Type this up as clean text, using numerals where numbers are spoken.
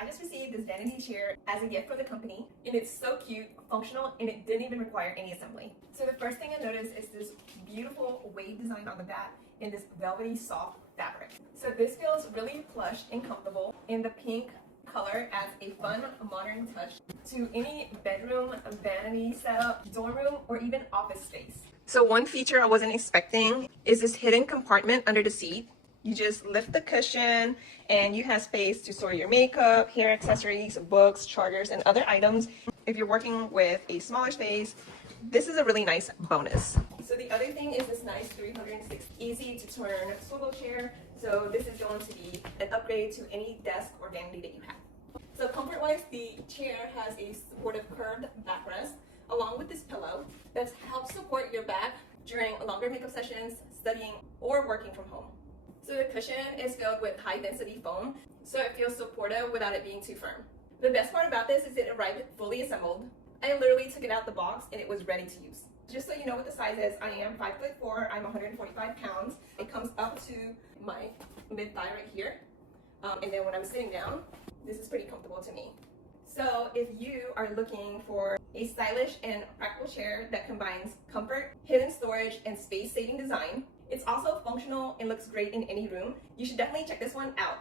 I just received this vanity chair as a gift for the company, and it's so cute, functional, and it didn't even require any assembly. So the first thing I noticed is this beautiful wave design on the back in this velvety soft fabric. So this feels really plush and comfortable, and the pink color adds a fun modern touch to any bedroom, vanity setup, dorm room, or even office space. So one feature I wasn't expecting is this hidden compartment under the seat. You just lift the cushion and you have space to store your makeup, hair accessories, books, chargers, and other items. If you're working with a smaller space, this is a really nice bonus. So the other thing is this nice 360 easy to turn swivel chair. So this is going to be an upgrade to any desk or vanity that you have. So comfort-wise, the chair has a supportive curved backrest along with this pillow that helps support your back during longer makeup sessions, studying, or working from home. So the cushion is filled with high-density foam, so it feels supportive without it being too firm. The best part about this is it arrived fully assembled. I literally took it out the box and it was ready to use. Just so you know what the size is, I am 5'4", I'm 145 pounds. It comes up to my mid-thigh right here. And then when I'm sitting down, this is pretty comfortable to me. So if you are looking for a stylish and practical chair that combines comfort, hidden storage, and space-saving design, it's also functional and looks great in any room, you should definitely check this one out.